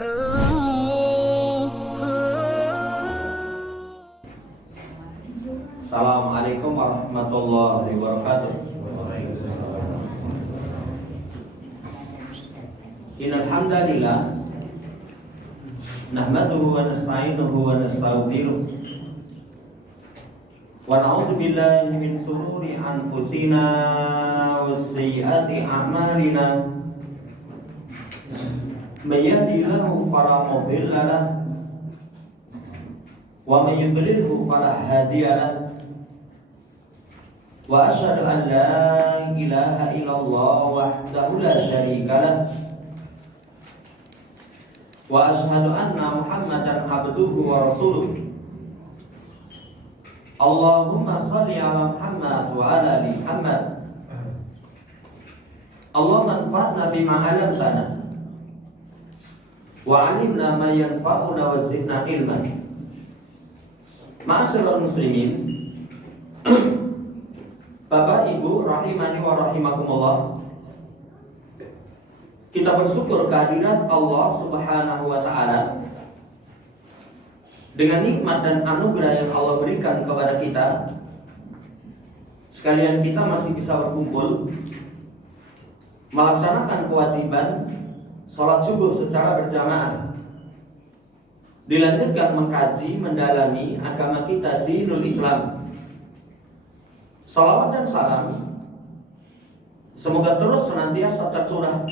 Assalamualaikum warahmatullahi wabarakatuh. Innal hamdalillah nahmaduhu wa nasta'inuhu wa nastaghfiruh wa na'udzu billahi min shururi anfusina wa sayyiati a'malina. May yahdihillahu fala mudilla lahu wa may yudlilhu fala hadiya lahu. Wa asyhadu an la ilaha illallah wahdahu la syarika lah. Wa asyhadu anna Muhammadan abduhu wa rasuluh. Allahumma shalli ala Muhammad wa ala ali Muhammad. Allahumma anfa'na bima 'allamtana wa 'allimna ma yanfa'una wa zidna ilman. Ma'asyiral muslimin, Bapak Ibu rahimani wa rahimakumullah, kita bersyukur kehadirat Allah Subhanahu wa taala dengan nikmat dan anugerah yang Allah berikan kepada kita. Sekalian kita masih bisa berkumpul melaksanakan kewajiban sholat subuh secara berjamaah, dilanjutkan mengkaji, mendalami agama kita, dinul Islam. Salawat dan salam semoga terus senantiasa tercurah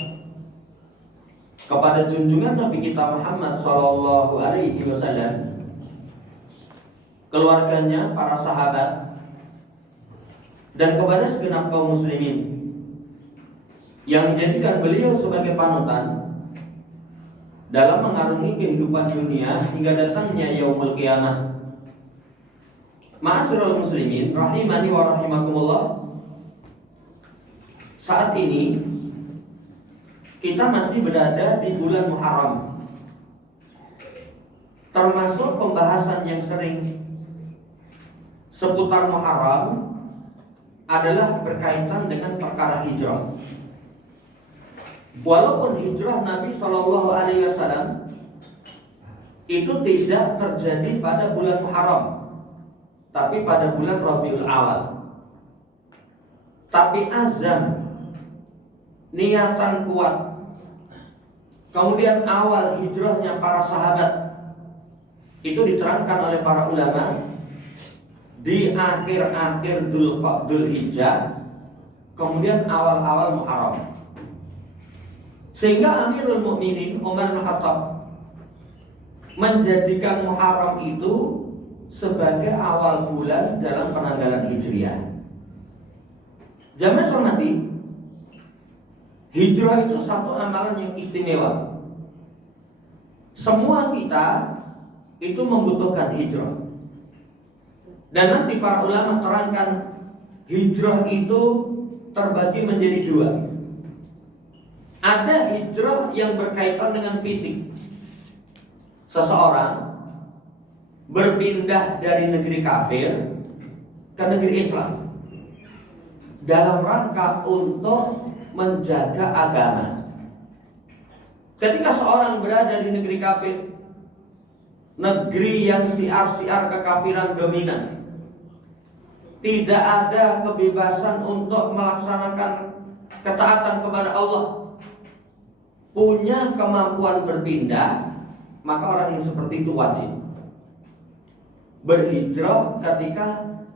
kepada junjungan Nabi kita Muhammad sallallahu alaihi wasallam, keluarganya, para sahabat, dan kepada segenap kaum muslimin yang menjadikan beliau sebagai panutan dalam mengarungi kehidupan dunia hingga datangnya yaumul qiyamah. Ma'asyiral muslimin rahimani wa rahimakumullah, saat ini kita masih berada di bulan Muharram. Termasuk pembahasan yang sering seputar Muharram adalah berkaitan dengan perkara hijrah. Walaupun hijrah Nabi Shallallahu Alaihi Wasallam itu tidak terjadi pada bulan Muharram, tapi pada bulan Rabiul Awal. Tapi azam, niatan kuat, kemudian awal hijrahnya para sahabat itu diterangkan oleh para ulama di akhir-akhir Dzulhijjah, kemudian awal-awal Muharram. Sehingga Amirul Mukminin Umar bin Khattab menjadikan Muharram itu sebagai awal bulan dalam penanggalan Hijriah. Jamaah hormati, hijrah itu satu amalan yang istimewa. Semua kita itu membutuhkan hijrah. Dan nanti para ulama terangkan hijrah itu terbagi menjadi dua. Ada hijrah yang berkaitan dengan fisik. Seseorang berpindah dari negeri kafir ke negeri Islam dalam rangka untuk menjaga agama. Ketika seorang berada di negeri kafir, negeri yang siar-siar kekafiran dominan, tidak ada kebebasan untuk melaksanakan ketaatan kepada Allah, punya kemampuan berpindah, maka orang yang seperti itu wajib berhijrah. Ketika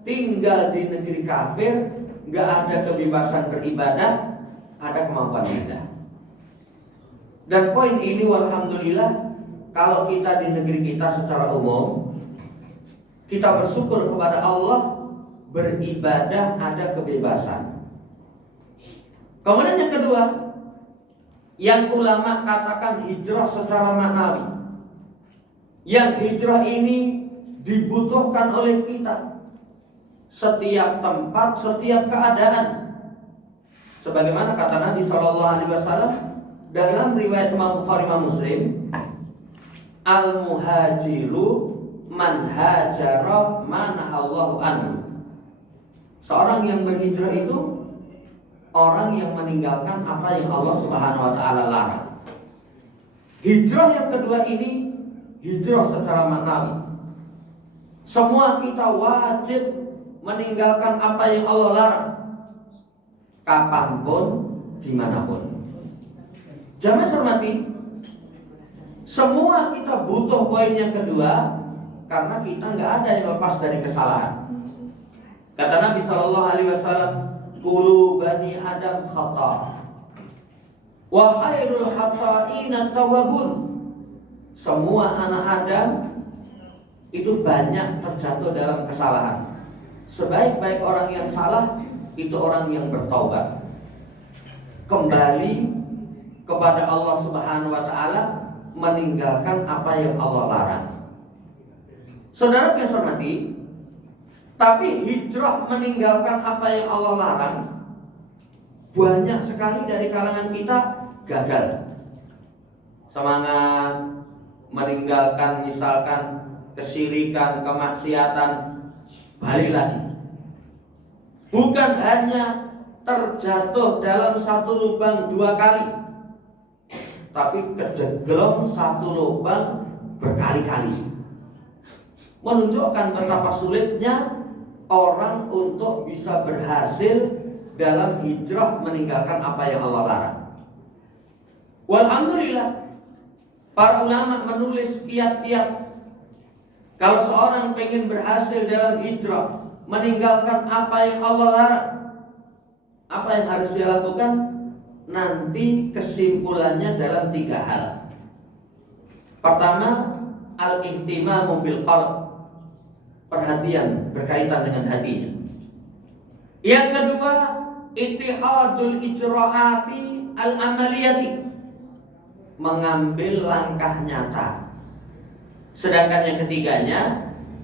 tinggal di negeri kafir, gak ada kebebasan beribadah, ada kemampuan pindah. Dan poin ini walhamdulillah, kalau kita di negeri kita secara umum, kita bersyukur kepada Allah, beribadah ada kebebasan. Kemudian yang kedua, yang ulama katakan hijrah secara maknawi, yang hijrah ini dibutuhkan oleh kita setiap tempat, setiap keadaan. Sebagaimana kata Nabi Shallallahu Alaihi Wasallam dalam riwayat Imam Bukhari, Imam Muslim, al-muhajiru man hajara manahallahu anhu. Seorang yang berhijrah itu orang yang meninggalkan apa yang Allah Subhanahu wa taala larang. Hijrah yang kedua ini hijrah secara maknawi. Semua kita wajib meninggalkan apa yang Allah larang, kapanpun, dimanapun. Jamaah hormati, semua kita butuh poin yang kedua, karena kita nggak ada yang lepas dari kesalahan. Kata Nabi Shallallahu Alaihi Wasallam, "Kulu bani Adam khata, wa khairul khata'ina tawabun." Semua anak Adam itu banyak terjatuh dalam kesalahan. Sebaik-baik orang yang salah itu orang yang bertaubat, kembali kepada Allah Subhanahu wa taala, meninggalkan apa yang Allah larang. Saudara yang saya hormati, tapi hijrah meninggalkan apa yang Allah larang, banyak sekali dari kalangan kita gagal. Semangat meninggalkan misalkan kesyirikan, kemaksiatan, balik lagi. Bukan hanya terjatuh dalam satu lubang 2 kali, tapi kejeglong satu lubang berkali-kali. Menunjukkan betapa sulitnya orang untuk bisa berhasil dalam hijrah meninggalkan apa yang Allah larang. Walhamdulillah, para ulama menulis kiat-kiat kalau seorang ingin berhasil dalam hijrah meninggalkan apa yang Allah larang, apa yang harus dia lakukan? Nanti kesimpulannya dalam 3 hal. Pertama, al-ihtimamu bil qalb, perhatian berkaitan dengan hatinya. Yang kedua, ittihadul ijraati al-amaliyati, mengambil langkah nyata. Sedangkan yang ketiganya,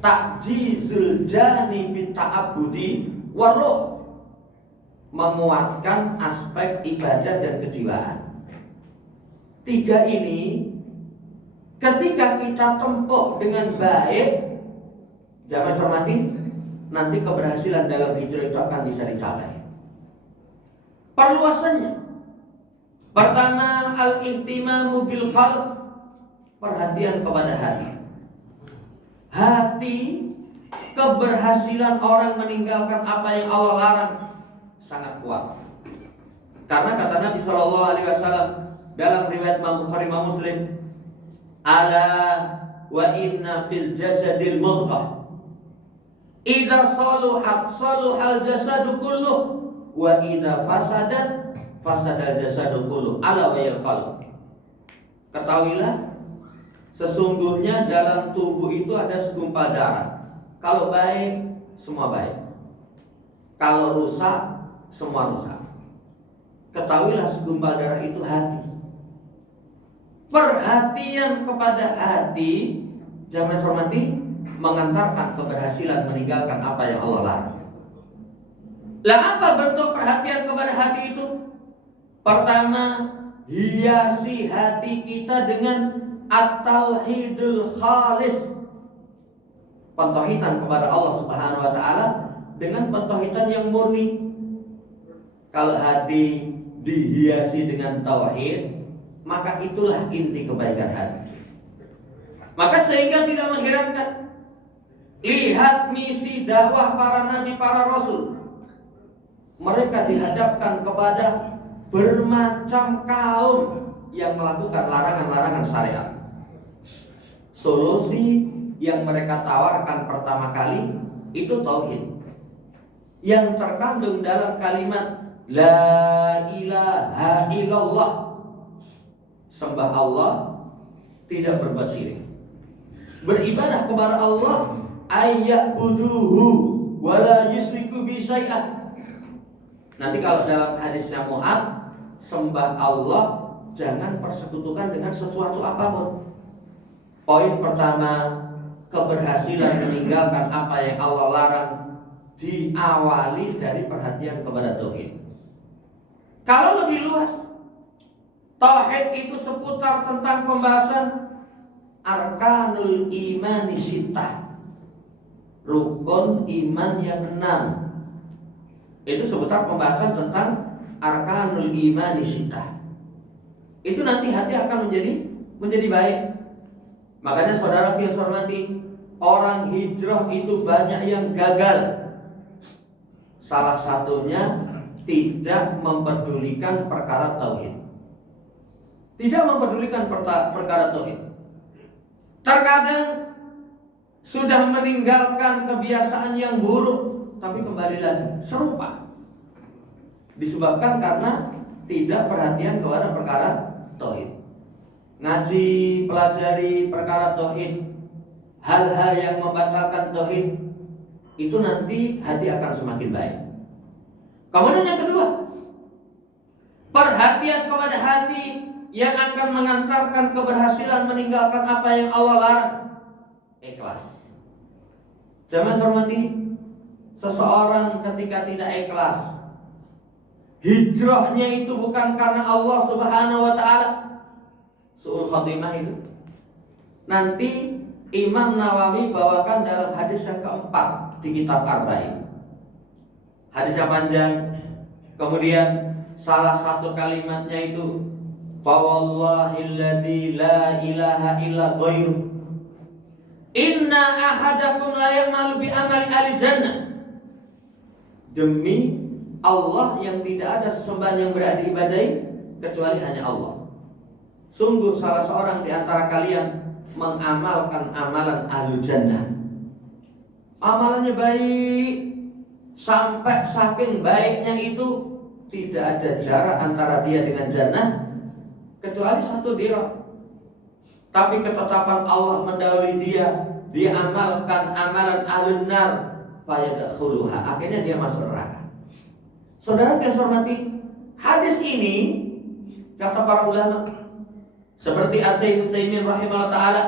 ta'jizul janibi ta'abbudi waruh, menguatkan aspek ibadah dan kejiwaan. 3 ini ketika kita tempuh dengan baik, jamaah hormati, nanti keberhasilan dalam hijrah itu akan bisa dicapai. Perluasannya, pertama, al-ihtimamu bil qalb, perhatian kepada hati. Hati, keberhasilan orang meninggalkan apa yang Allah larang sangat kuat. Karena kata Nabi Shallallahu Alaihi Wasallam dalam riwayat Imam Bukhari, Imam Muslim, ala wa inna fil jasadil mudghah, idza saluhat saluhal jasadu kulluh, wa idza fasadat fasadal jasadu kulluh, ala wa yal qalb. Ketahuilah, sesungguhnya dalam tubuh itu ada segumpal darah. Kalau baik, semua baik. Kalau rusak, semua rusak. Ketahuilah, segumpal darah itu hati. Perhatian kepada hati, jamaah hormati, mengantarkan keberhasilan meninggalkan apa yang Allah larang. Lah, apa bentuk perhatian kepada hati itu? Pertama, hiasi hati kita dengan at-tauhidul khalis, pentauhidan kepada Allah Subhanahu wa taala dengan pentauhidan yang murni. Kalau hati dihiasi dengan tauhid, maka itulah inti kebaikan hati. Maka sehingga tidak mengherankan, lihat misi dakwah para nabi, para rasul. Mereka dihadapkan kepada bermacam kaum yang melakukan larangan-larangan syariat. Solusi yang mereka tawarkan pertama kali itu tauhid, yang terkandung dalam kalimat la ilaha illallah, sembah Allah, tidak berbuat syirik, beribadah kepada Allah, ayya'buduhu wa la yusyriku bi syai'an. Nanti kalau dalam hadisnya Mu'ad, sembah Allah, jangan persekutukan dengan sesuatu apapun. Poin pertama, keberhasilan meninggalkan apa yang Allah larang diawali dari perhatian kepada tauhid. Kalau lebih luas, tauhid itu seputar tentang pembahasan arkanul imani sittah, rukun iman yang 6. Itu seputar pembahasan tentang arkanul imani sittah. Itu nanti hati akan menjadi menjadi baik. Makanya saudara yang saya hormati, orang hijrah itu banyak yang gagal. Salah satunya tidak mempedulikan perkara tauhid. Tidak mempedulikan perkara tauhid. Terkadang sudah meninggalkan kebiasaan yang buruk, tapi kembali lagi serupa. Disebabkan karena tidak perhatian kepada perkara tauhid. Ngaji, pelajari perkara tauhid, hal-hal yang membatalkan tauhid, itu nanti hati akan semakin baik. Kemudian yang kedua, perhatian kepada hati yang akan mengantarkan keberhasilan meninggalkan apa yang Allah larang. Ikhlas. Jamaah hormati, seseorang ketika tidak ikhlas, hijrahnya itu bukan karena Allah Subhanahu wa taala, su'ul khatimah itu. Nanti Imam Nawawi bawakan dalam hadis yang keempat di kitab Arba'in. Hadisnya panjang. Kemudian salah satu kalimatnya itu, fa wallahilladzi la ilaha illa ghairuh, inna ahadakum la ya'malu bi amali ahli jannah. Demi Allah yang tidak ada sesembahan yang berhak diibadahi kecuali hanya Allah, sungguh salah seorang di antara kalian mengamalkan amalan ahlu jannah. Amalannya baik, sampai saking baiknya itu tidak ada jarak antara dia dengan jannah kecuali 1 dirham. Tapi ketetapan Allah mendahului dia amalkan amalan ahlun nar, fayadkhuluha, akhirnya dia masuk neraka. Saudara yang saya hormati, hadis ini kata para ulama seperti As-Syaikh Utsaimin rahimahullah taala,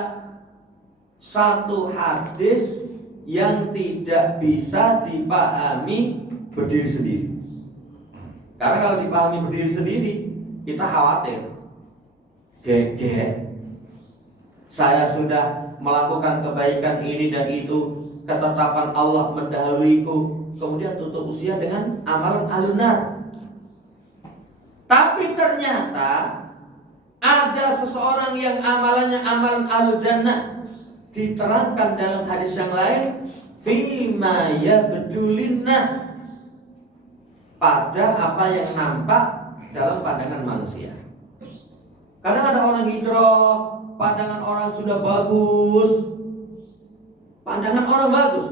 satu hadis yang tidak bisa dipahami berdiri sendiri. Karena kalau dipahami berdiri sendiri, kita khawatir. Saya sudah melakukan kebaikan ini dan itu, ketetapan Allah mendahuluiku, kemudian tutup usia dengan amalan ahlun nar. Tapi ternyata ada seseorang yang amalannya amalan ahlul jannah, diterangkan dalam hadis yang lain, fima yabdulin nas, pada apa yang nampak dalam pandangan manusia. Kadang ada orang hijrah, pandangan orang sudah bagus, pandangan orang bagus,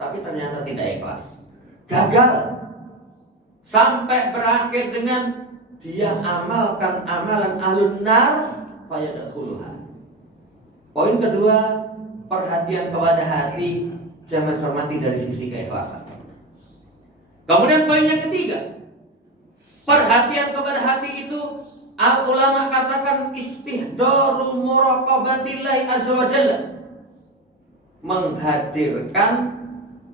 tapi ternyata tidak ikhlas, gagal, sampai berakhir dengan dia amalkan amalan ahlun nar, fayadkhuluha. Poin kedua, perhatian kepada hati, jangan hormati dari sisi keikhlasan. Kemudian poin yang ketiga, perhatian kepada hati itu, ulama katakan istihdaru muraqabatillahi azza wa jalla, menghadirkan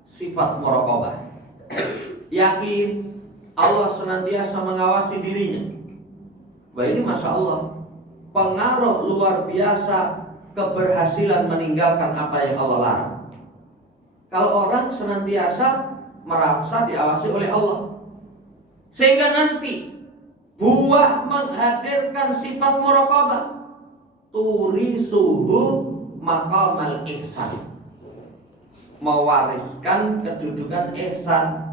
sifat muraqabah. Yakin Allah senantiasa mengawasi dirinya. Wah, ini masya Allah, pengaruh luar biasa keberhasilan meninggalkan apa yang Allah larang. Kalau orang senantiasa merasa diawasi oleh Allah, sehingga nanti buah menghadirkan sifat muraqabah, turisuhu maqamal ihsan, mewariskan kedudukan ihsan.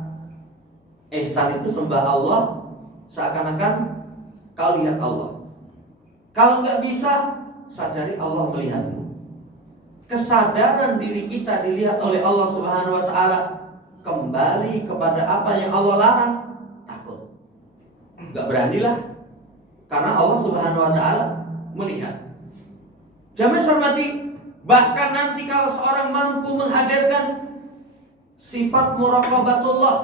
Ihsan itu sembah Allah seakan-akan kau lihat Allah. Kalau nggak bisa, sadari Allah melihatmu. Kesadaran diri kita dilihat oleh Allah Subhanahu wa taala, kembali kepada apa yang Allah larang, takut. Nggak beranilah, karena Allah Subhanahu wa taala melihat. Jamaah hormati, bahkan nanti kalau seorang mampu menghadirkan sifat muraqabatullah,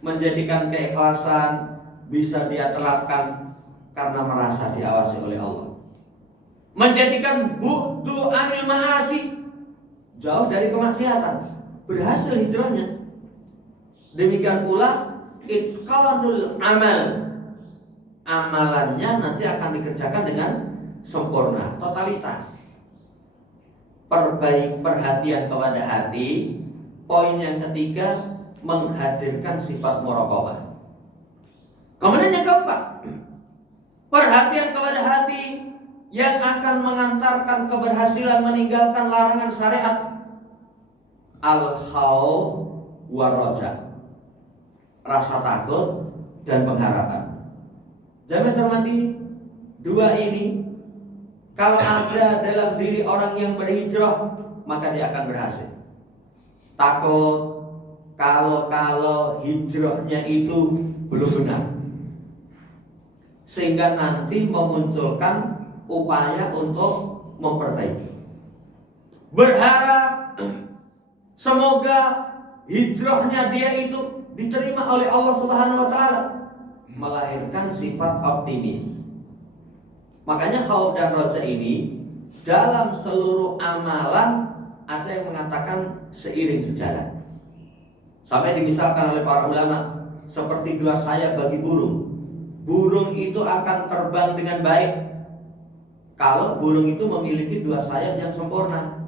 menjadikan keikhlasan bisa dia terapkan karena merasa diawasi oleh Allah, menjadikan bu'du anil ma'asi, jauh dari kemaksiatan, berhasil hijrahnya. Demikian pula itqanul amal, amalannya nanti akan dikerjakan dengan sempurna, totalitas. Perhatian kepada hati. Poin yang ketiga, menghadirkan sifat muraqabah. Kemudian yang keempat, perhatian kepada hati yang akan mengantarkan keberhasilan meninggalkan larangan syariat? Al-khawf war-raja, rasa takut dan pengharapan. Jamaah hormati, dua ini kalau ada dalam diri orang yang berhijrah, maka dia akan berhasil. Takut kalau hijrahnya itu belum benar, sehingga nanti memunculkan upaya untuk memperbaiki. Berharap semoga hijrahnya dia itu diterima oleh Allah Subhanahu wa taala, melahirkan sifat optimis. Makanya khauf dan roja ini dalam seluruh amalan ada yang mengatakan seiring sejalan. Sampai dimisalkan oleh para ulama seperti dua sayap bagi burung. Burung itu akan terbang dengan baik kalau burung itu memiliki dua sayap yang sempurna.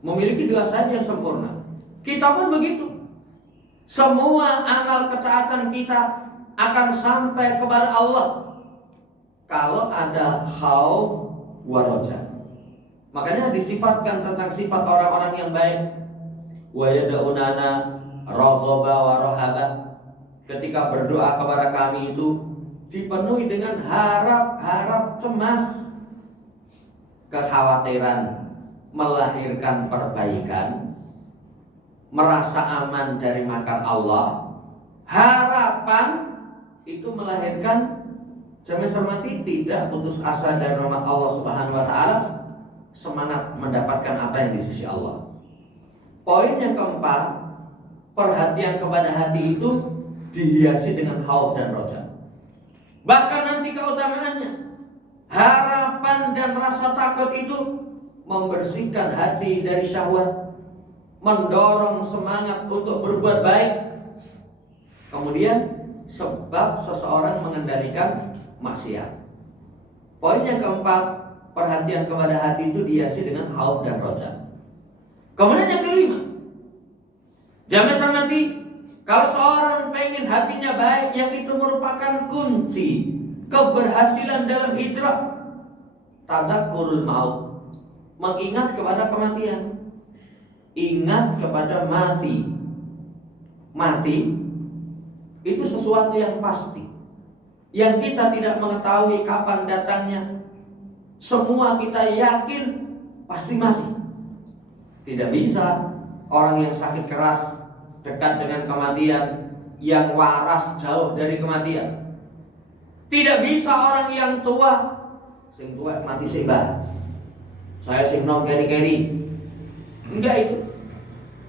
Memiliki dua sayap yang sempurna. Kita pun begitu. Semua amal ketaatan kita akan sampai kepada Allah kalau ada khauf waraja. Makanya disifatkan tentang sifat orang-orang yang baik, wa yad'unana raghaba wa rahaba. Ketika berdoa kepada kami itu dipenuhi dengan harap-harap cemas, kekhawatiran melahirkan perbaikan, merasa aman dari makar Allah, harapan itu melahirkan jamaah hormati tidak putus asa dari rahmat Allah Subhanahu wa taala, semangat mendapatkan apa yang di sisi Allah. Poin yang keempat, perhatian kepada hati itu dihiasi dengan khauf dan roja. Bahkan nanti keutamaannya, harapan dan rasa takut itu membersihkan hati dari syahwat, mendorong semangat untuk berbuat baik. Kemudian sebab seseorang mengendalikan maksiat. Poin yang keempat, perhatian kepada hati itu dihiasi dengan khauf dan roja. Kemudian yang kelima, jamaah hormati, kalau seorang pengen hatinya baik, yang itu merupakan kunci keberhasilan dalam hijrah, tadakkurul maut, mengingat kepada kematian. Ingat kepada mati. Mati itu sesuatu yang pasti, yang kita tidak mengetahui kapan datangnya. Semua kita yakin pasti mati. Tidak bisa orang yang sakit keras dekat dengan kematian, yang waras jauh dari kematian. Tidak bisa orang yang tua, sing tua mati sembah, saya sing nom keri-keri. Enggak itu.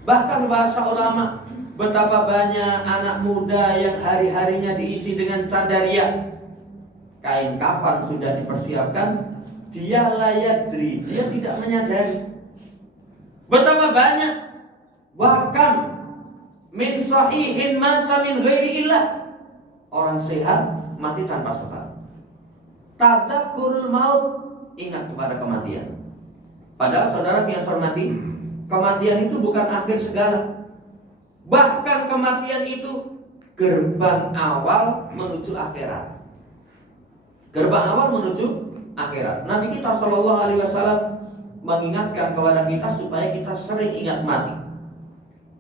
Bahkan bahasa ulama, betapa banyak anak muda yang hari-harinya diisi dengan candaria. Kain kafan sudah dipersiapkan, dia layadri, dia tidak menyadari. Betapa banyak, bahkan min sahihin mata min ghairi illah, orang sehat mati tanpa sebab. Tadakkurul maut, ingat kepada kematian. Padahal saudara yang saya hormati, kematian itu bukan akhir segala. Bahkan kematian itu gerbang awal menuju akhirat. Gerbang awal menuju akhirat. Nabi kita Shallallahu Alaihi Wasallam mengingatkan kepada kita supaya kita sering ingat mati.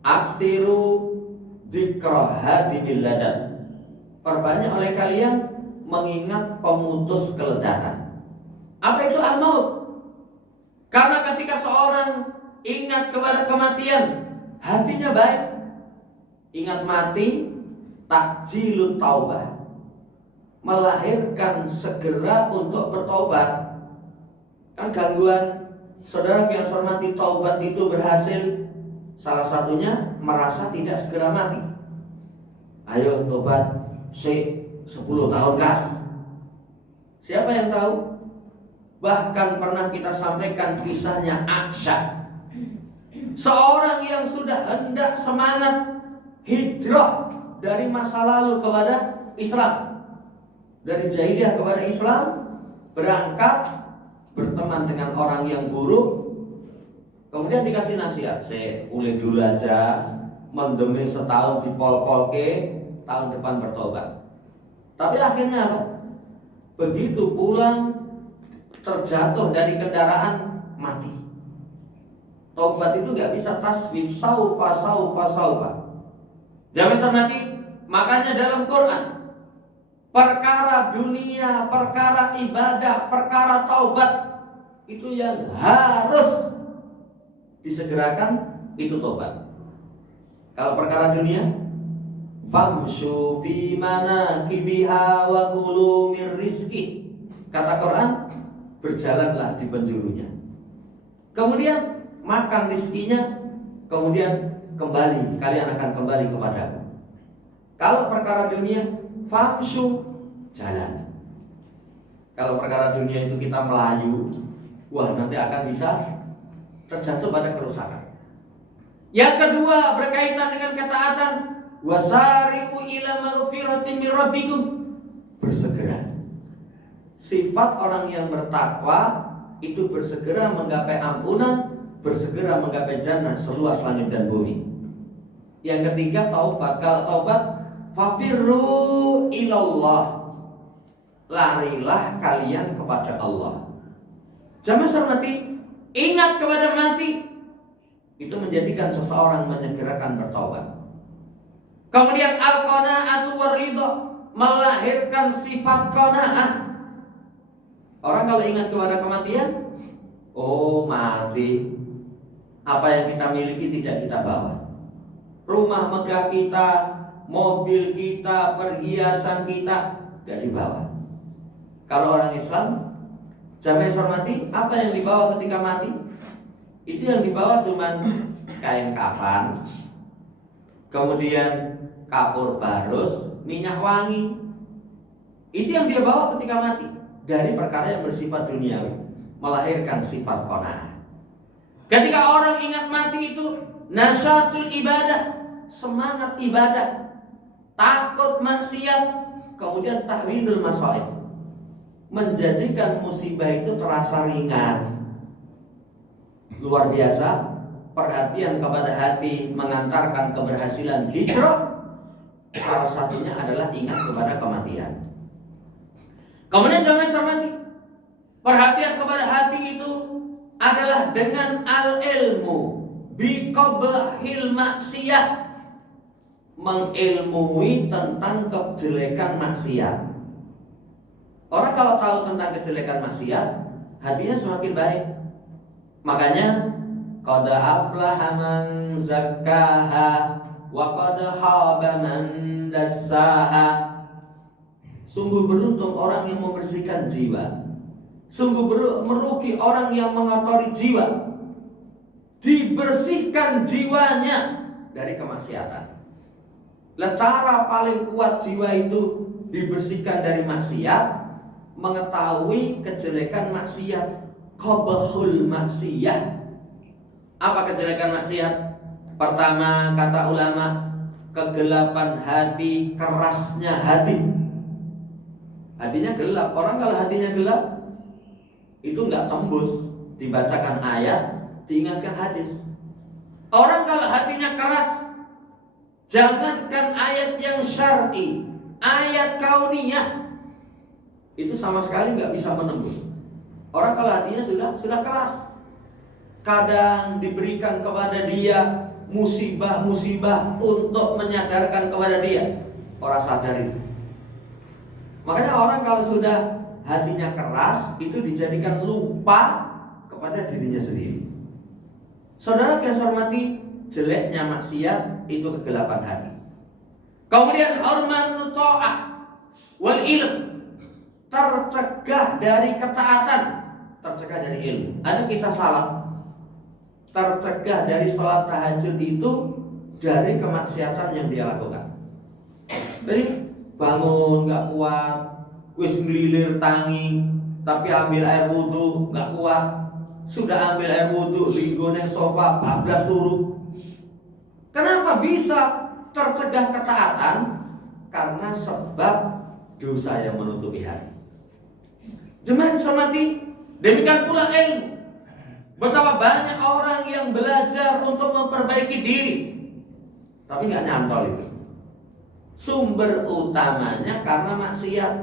Aksiru dzikra hadimil ladan. Perbanyak oleh kalian mengingat pemutus kelezatan. Apa itu al-maut? Karena ketika seorang ingat kepada kematian, hatinya baik. Ingat mati, takjilut taubah, melahirkan segera untuk bertobat. Kan gangguan saudara yang hormati, taubat itu berhasil, salah satunya merasa tidak segera mati. Ayo tobat, 10 tahun kas. Siapa yang tahu? Bahkan pernah kita sampaikan kisahnya Aksha, seorang yang sudah hendak semangat hijrah dari masa lalu kepada Islam, dari jahiliyah kepada Islam, berangkat berteman dengan orang yang buruk, kemudian dikasih nasihat, saya ulih dulu aja, mendemi setahun di pol-polke, tahun depan bertobat. Tapi akhirnya apa? Begitu pulang terjatuh dari kendaraan, mati. Taubat itu nggak bisa taswif, saufa. Jangan mati. Makanya dalam Quran, perkara dunia, perkara ibadah, perkara taubat, itu yang harus disegerakan, itu taubat. Kalau perkara dunia, famshu fi manakibiha wa kulu mir rizqi. Kata Quran, berjalanlah di penjurunya. Kemudian makan rizkinya, kemudian kembali, kalian akan kembali kepadaku. Kalau perkara dunia, famshu, jalan. Kalau perkara dunia itu kita melayu, wah nanti akan bisa terjatuh pada kerusakan. Yang kedua berkaitan dengan ketaatan, wasari'u ila maghfiratin min rabbikum, bersegera. Sifat orang yang bertakwa itu bersegera menggapai ampunan, bersegera menggapai jannah seluas langit dan bumi. Yang ketiga taubat. Kalau taubat, fafirru ilallah, larilah kalian kepada Allah. Jamaah hormati, ingat kepada mati, itu menjadikan seseorang menyegerakan bertaubat. Kemudian al-qanaatu waridha, melahirkan sifat qanaah. Orang kalau ingat kepada kematian, oh mati, apa yang kita miliki tidak kita bawa. Rumah megah kita, mobil kita, perhiasan kita tidak dibawa. Kalau orang Islam, jamaah hormati, apa yang dibawa ketika mati? Itu yang dibawa cuman kain kafan, kemudian kapur barus, minyak wangi. Itu yang dia bawa ketika mati, dari perkara yang bersifat duniawi, melahirkan sifat qanaah. Ketika orang ingat mati itu nasyatul ibadah, semangat ibadah, takut maksiat, kemudian tahwinul masaib, menjadikan musibah itu terasa ringan. Luar biasa, perhatian kepada hati mengantarkan keberhasilan hijrah. Salah satunya adalah ingat kepada kematian. Kemudian jangan cermati, perhatian kepada hati itu adalah dengan al-ilmu biqablahil maksiyah, mengilmui tentang kejelekan maksiat. Orang kalau tahu tentang kejelekan maksiat, hatinya semakin baik. Makanya qad aflaha man zakkaha wa qad khaba man dassaha. Sungguh beruntung orang yang membersihkan jiwa. Sungguh merugi orang yang mengotori jiwa. Dibersihkan jiwanya dari kemaksiatan. Lah cara paling kuat jiwa itu dibersihkan dari maksiat, mengetahui kejelekan maksiat. Qabahul maksiyah. Apa kejelekan maksiat? Pertama, kata ulama, kegelapan hati, kerasnya hati. Hatinya gelap. Orang kalau hatinya gelap, itu nggak tembus. Dibacakan ayat, diingatkan hadis. Orang kalau hatinya keras, jangankan ayat yang syar'i, ayat kauniyah, itu sama sekali nggak bisa menembus. Orang kalau hatinya sudah keras, kadang diberikan kepada dia musibah-musibah untuk menyadarkan kepada dia, orang sadar itu. Makanya orang kalau sudah hatinya keras, itu dijadikan lupa kepada dirinya sendiri. Saudara yang saya hormati, jeleknya maksiat itu kegelapan hati. Kemudian hormat ta'ah wal ilm, tercegah dari ketaatan, tercegah dari ilmu. Ada kisah salaf tercegah dari sholat tahajud itu dari kemaksiatan yang dia lakukan. Jadi bangun nggak kuat, wis ngelilir tangi, tapi ambil air wudhu nggak kuat. Sudah ambil air wudhu, linggone sofa, bablas turu. Kenapa bisa tercegah ketaatan? Karena sebab dosa yang menutupi hati. Jemaah semati, demikian pula ilmu. Betapa banyak orang yang belajar untuk memperbaiki diri, tapi nggak nyantol itu. Sumber utamanya karena maksiat.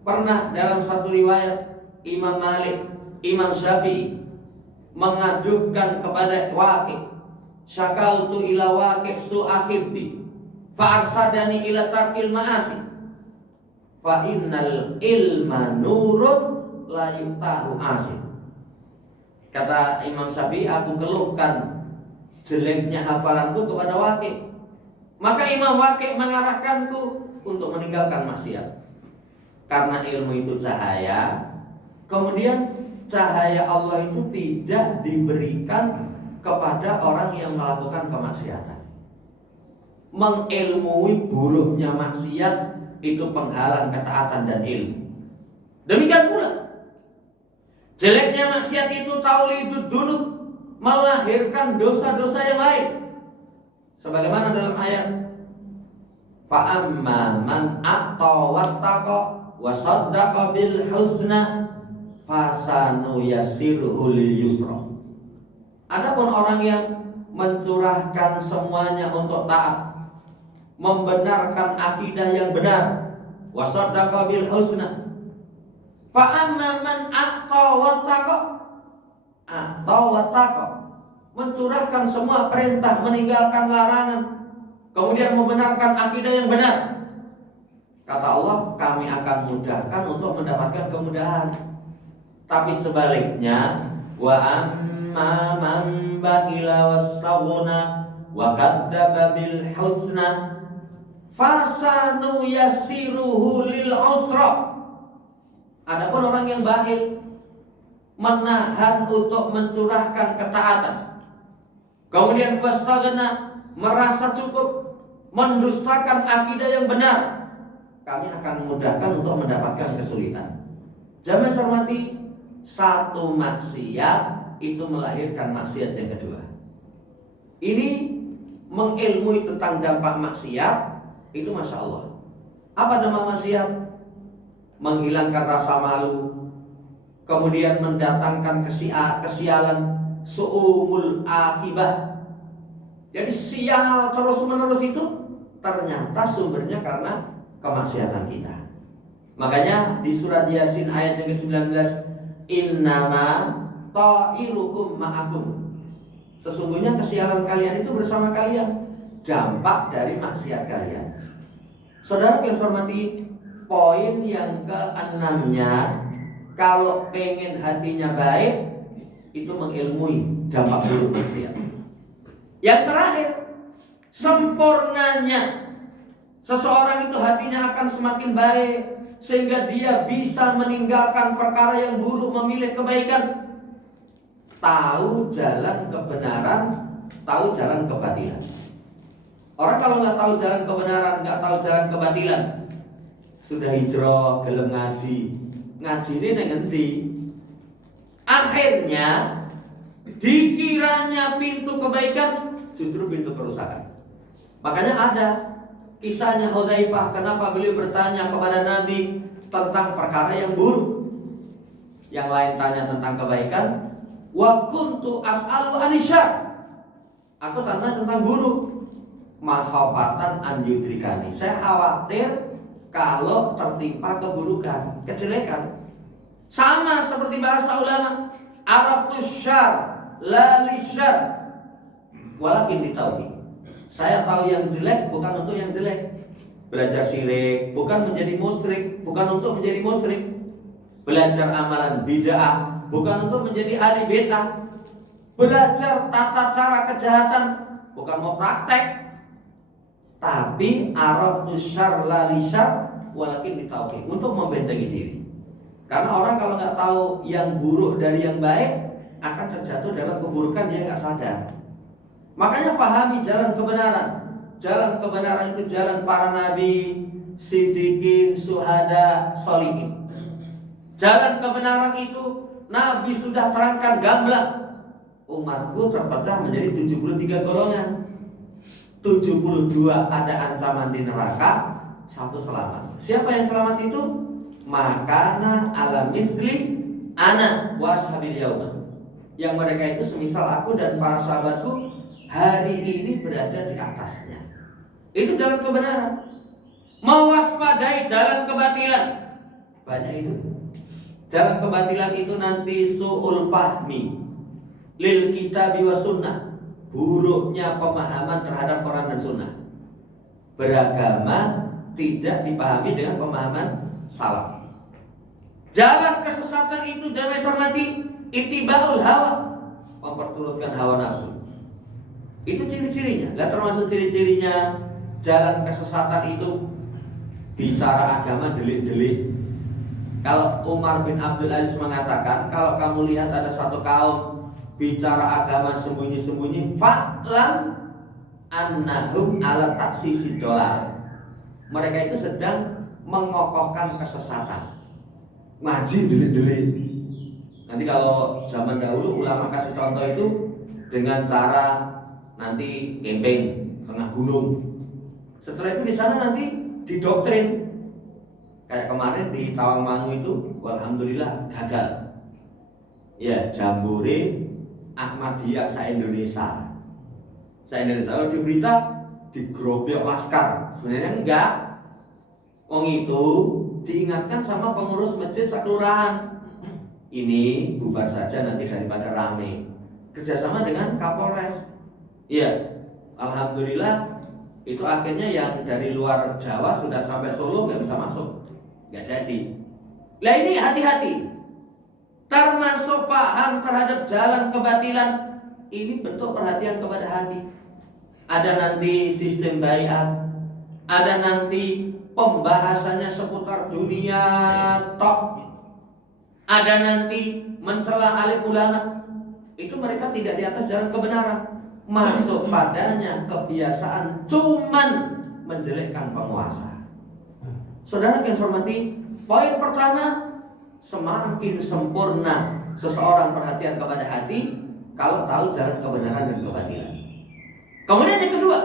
Pernah dalam satu riwayat Imam Malik Imam Syafi'i mengadukan kepada Waqi', syakautu ila Waqi' su'ahibti fa'arsadani ila tarkil ma'asi fa innal ilma nurun la yutahu asin. Kata Imam Syafi'i, aku keluhkan jeleknya hafalanku kepada Waqi', maka Imam Waqi' mengarahkanku untuk meninggalkan maksiat. Karena ilmu itu cahaya, kemudian cahaya Allah itu tidak diberikan kepada orang yang melakukan kemaksiatan. Mengilmui buruknya maksiat itu penghalang ketaatan dan ilmu. Demikian pula jeleknya maksiat itu taulidud dunub, melahirkan dosa-dosa yang lain. Sebagaimana dalam ayat, fa amma man atta wattaqa wa saddaqa bil husna fasanu yassiruhu lil yusra. Adapun orang yang mencurahkan semuanya untuk taat, membenarkan akidah yang benar, wa saddaqa bil husna, fa amma man atta wattaqa, mencurahkan semua perintah, meninggalkan larangan, kemudian membenarkan akidah yang benar, kata Allah, kami akan mudahkan untuk mendapatkan kemudahan. Tapi sebaliknya, wa amma man bakhila wastaghna wa kadzdzaba bil husna fasanu yassiruhu lil usra. Adapun orang yang bakhil, menahan untuk mencurahkan ketaatan, kemudian wastaghna, merasa cukup, mendustakan akidah yang benar, kami akan memudahkan untuk mendapatkan kesulitan. Jamaah hormati, satu maksiat itu melahirkan maksiat yang kedua. Ini mengilmui tentang dampak maksiat itu masya Allah. Apa dampak maksiat? Menghilangkan rasa malu, kemudian mendatangkan kesialan, su'umul akibah. Jadi sial terus menerus itu ternyata sumbernya karena kemaksiatan kita. Makanya di surat Yasin ayat yang ke-19, innama ta'irukum ma'akum, sesungguhnya kesialan kalian itu bersama kalian, dampak dari maksiat kalian. Saudara yang saya hormati, poin yang ke-6-nya, kalau pengen hatinya baik, itu mengilmui dampak buruk maksiat. Yang terakhir, sempurnanya seseorang itu hatinya akan semakin baik sehingga dia bisa meninggalkan perkara yang buruk, memilih kebaikan. Tahu jalan kebenaran, tahu jalan kebatilan. Orang kalau nggak tahu jalan kebenaran, nggak tahu jalan kebatilan, sudah hijrah, gelem ngaji, ngaji ini ngendi? Akhirnya dikiranya pintu kebaikan, justru pintu kerusakan. Makanya ada kisahnya Hudzaifah, kenapa beliau bertanya kepada Nabi tentang perkara yang buruk. Yang lain tanya tentang kebaikan, wa kuntu as'alu anisyar, aku tanya tentang buruk. Mahafatan an yudrikani, saya khawatir kalau tertimpa keburukan, kejelekan. Sama seperti bahasa ulama, araftus syar la lisyar walakin ditauhid. Saya tahu yang jelek bukan untuk yang jelek. Belajar syirik bukan menjadi musyrik, bukan untuk menjadi musyrik. Belajar amalan bid'ah bukan untuk menjadi ahli bid'ah. Belajar tata cara kejahatan bukan mau praktek, tapi araftus syar la lisyar walakin ditauhid, untuk membentengi diri. Karena orang kalau nggak tahu yang buruk dari yang baik, akan terjatuh dalam keburukan dia nggak sadar. Makanya pahami jalan kebenaran. Jalan kebenaran itu jalan para nabi, siddiqin, syuhada, sholihin. Jalan kebenaran itu Nabi sudah terangkan gamblang. Umatku terpecah menjadi 73 golongan. 72 ada ancaman di neraka, 1 selamat. Siapa yang selamat itu? Makana ala misli ana wa ashabil yauma. Yang mereka itu semisal aku dan para sahabatku hari ini berada di atasnya. Itu jalan kebenaran. Mewaspadai jalan kebatilan. Banyak itu. jalan kebatilan itu nanti su'ul fahmi lil kitabi wa sunnah, buruknya pemahaman terhadap Quran dan sunnah. Beragama tidak dipahami dengan pemahaman salaf. Jalan kesesatan itu jangan hormati ittibaul hawa, memperturutkan hawa nafsu. Itu ciri-cirinya. Lah termasuk ciri-cirinya jalan kesesatan itu bicara agama delik-delik. Kalau Umar bin Abdul Aziz mengatakan, kalau kamu lihat ada satu kaum bicara agama sembunyi-sembunyi, fa'lam annahum ala taksisi dolal. Mereka itu sedang mengokohkan kesesatan. Ngaji delik-delik. Nanti kalau zaman dahulu ulama kasih contoh itu dengan cara nanti camping tengah gunung. Setelah itu di sana nanti didoktrin. Kayak kemarin di Tawangmangu itu, alhamdulillah gagal. Ya, jambore Ahmadiyah se-Indonesia. Se-Indonesia kalau di berita digerobok laskar. Sebenarnya enggak. Wong itu diingatkan sama pengurus masjid sekelurahan. Ini bubar saja nanti daripada rame. Kerjasama dengan Kapolres. Iya, alhamdulillah itu akhirnya yang dari luar Jawa sudah sampai Solo nggak bisa masuk. Nggak jadi. Lah ini hati-hati. Termasuk paham terhadap jalan kebatilan, ini bentuk perhatian kepada hati. Ada nanti sistem baiat, ada nanti pembahasannya seputar dunia top, ada nanti mencela alim ulama. Itu mereka tidak di atas jalan kebenaran. Masuk padanya kebiasaan cuman menjelekkan penguasa. Saudara yang saya hormati, poin pertama, semakin sempurna seseorang perhatian kepada hati kalau tahu jalan kebenaran dan kebatilan. Kemudian yang kedua,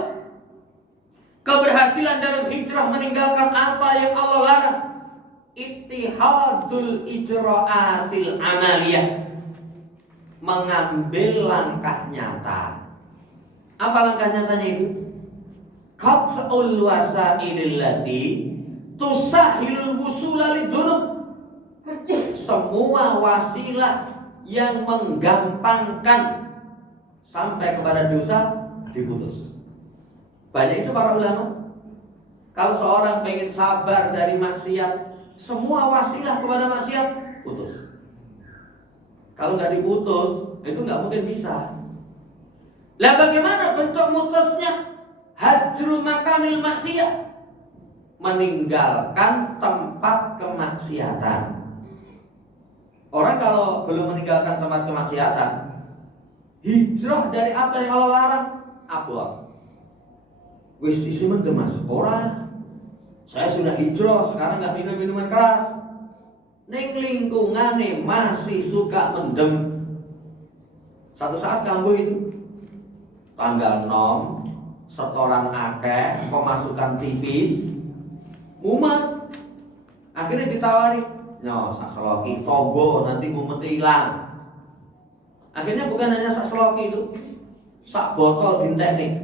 keberhasilan dalam hijrah meninggalkan apa yang Allah larang, ittihadul ijra'atil amaliyah, mengambil langkah nyata. Apa langkah nyatanya itu? Qat'ul wasailil lati tusahhilul wusula lidunub. Semua wasilah yang menggampangkan sampai kepada dosa diputus. Banyak itu para ulama. Kalau seorang pengen sabar dari maksiat, semua wasilah kepada maksiat putus. Kalau nggak diputus, itu nggak mungkin bisa. Lah bagaimana bentuk mutusnya? Hajru makanil maksiat, meninggalkan tempat kemaksiatan. Orang kalau belum meninggalkan tempat kemaksiatan, hijrah dari apa yang Allah larang, abot. Wis isi mendem mas, orang saya sudah hijrah, sekarang nggak minum minuman keras. Ning lingkungane masih suka mendem. Satu saat kamu itu tanggal 6, setoran akeh, pemasukan tipis, mumet. Akhirnya ditawari, nyo sakseloki tobo nanti mumet hilang. Akhirnya bukan hanya sakseloki itu, sak botol dinteknik.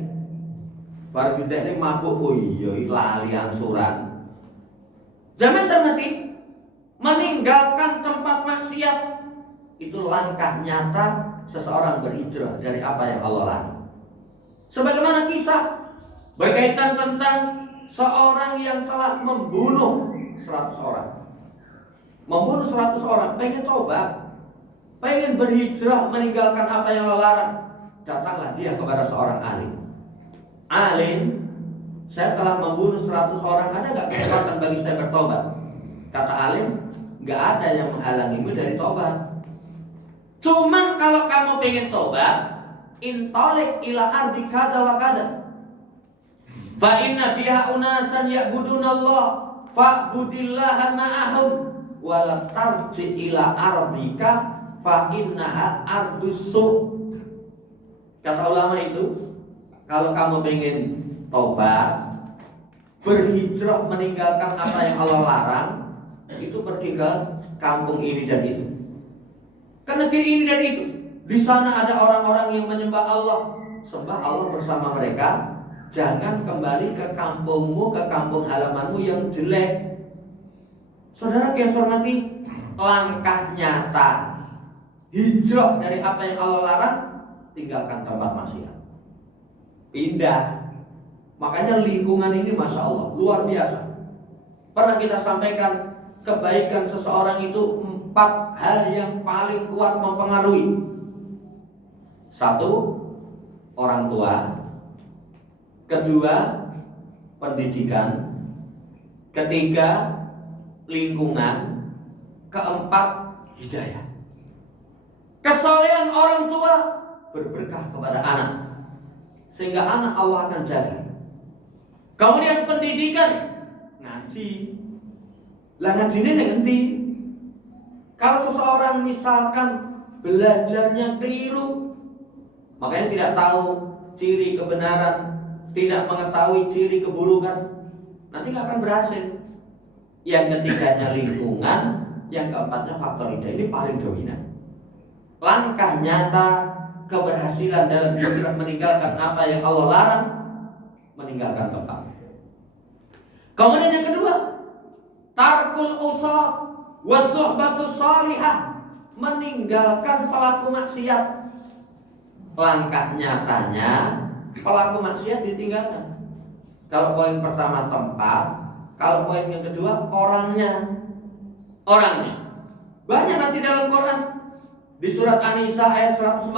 Baru dinteknik mabuk, oh iya lali angsuran. Jangan sampai meninggalkan tempat maksiat itu langkah nyata seseorang berhijrah dari apa yang Allah larang. Sebagaimana kisah berkaitan tentang seorang yang telah membunuh 100 orang. Membunuh 100 orang, pengen tobat, pengen berhijrah meninggalkan apa yang Allah larang. Datanglah dia kepada seorang alim. Alim, saya telah membunuh 100 orang, ada gak kesempatan bagi saya bertobat? Kata alim, gak ada yang menghalangimu dari tobat. Cuman kalau kamu pengen tobat, intolik ila ardi kada wa kada. Fa inna biha unasan ya'budunallah fa'budillaha ma'ahum wa la tarji ila ardika fa innaha ardussu. Kata ulama itu, kalau kamu pengen tobat, berhijrah meninggalkan apa yang Allah larang, itu pergi ke kampung ini dan itu, ke negeri ini dan itu. Di sana ada orang-orang yang menyembah Allah, sembah Allah bersama mereka. Jangan kembali ke kampungmu, ke kampung halamanmu yang jelek. Saudara yang saya hormati, langkah nyata hijrah dari apa yang Allah larang, tinggalkan tempat maksiat, pindah. Makanya lingkungan ini Masya Allah luar biasa. Pernah kita sampaikan, kebaikan seseorang itu 4 hal yang paling kuat mempengaruhi. 1, orang tua. 2, pendidikan. 3, lingkungan. 4, hidayah. Kesolehan orang tua berberkah kepada anak, sehingga anak Allah akan jaga. Kemudian pendidikan, ngaji. Lah ngajine ning endi? Kalau seseorang misalkan belajarnya keliru, makanya tidak tahu ciri kebenaran, tidak mengetahui ciri keburukan, nanti nggak akan berhasil. Yang ketiganya lingkungan, yang keempatnya faktor hidayah. Ini paling dominan. Langkah nyata keberhasilan dalam hijrah meninggalkan apa yang Allah larang, meninggalkan tempat. Kemudian yang kedua, tarkul usad wasuhbatus salihah, meninggalkan pelaku maksiat. Langkah nyatanya pelaku maksiat ditinggalkan. Kalau poin pertama tempat, kalau poin yang kedua orangnya. Banyak nanti dalam Quran. Di surat An-Nisa ayat 140,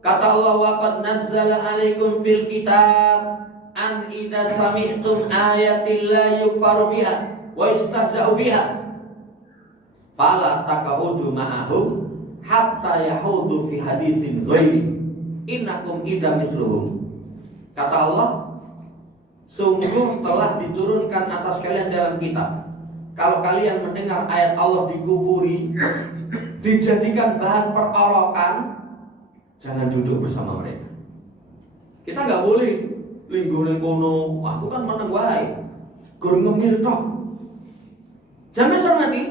kata Allah, wa qad nazzala 'alaikum fil kitab an idza sami'tum ayatil la yukfaru biha wa yastahza'u biha fala taq'udu ma'ahum hatta yahudu fi haditsin ghairi innakum idza misluhum. Kata Allah, sungguh telah diturunkan atas kalian dalam kitab, kalau kalian mendengar ayat Allah dikufuri, dijadikan bahan perolokan, jangan duduk bersama mereka. Kita nggak boleh linggo kono, aku kan meneng wae, gur ngemil tok. Jangan hormati,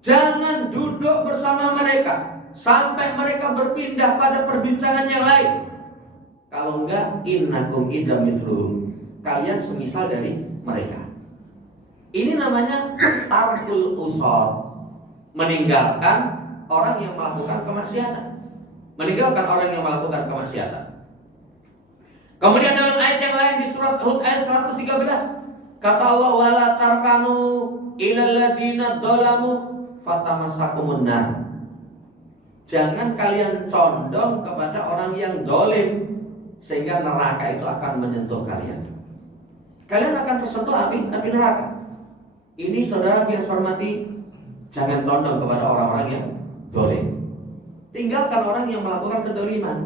jangan duduk bersama mereka sampai mereka berpindah pada perbincangan yang lain. Kalau enggak, innakum idza misluhum, kalian semisal dari mereka. Ini namanya tarkul usad, meninggalkan orang yang melakukan kemaksiatan. Kemudian dalam ayat yang lain di surat Hud ayat 113, kata Allah, wala tarkanu ilal ladzina dzalamu fatamassakumun nar. Jangan kalian condong kepada orang yang dolim, sehingga neraka itu akan menyentuh kalian. Kalian akan tersentuh api neraka. Ini saudara yang saya hormati, jangan condong kepada orang-orang yang dolim. Tinggalkan orang yang melakukan kedoliman.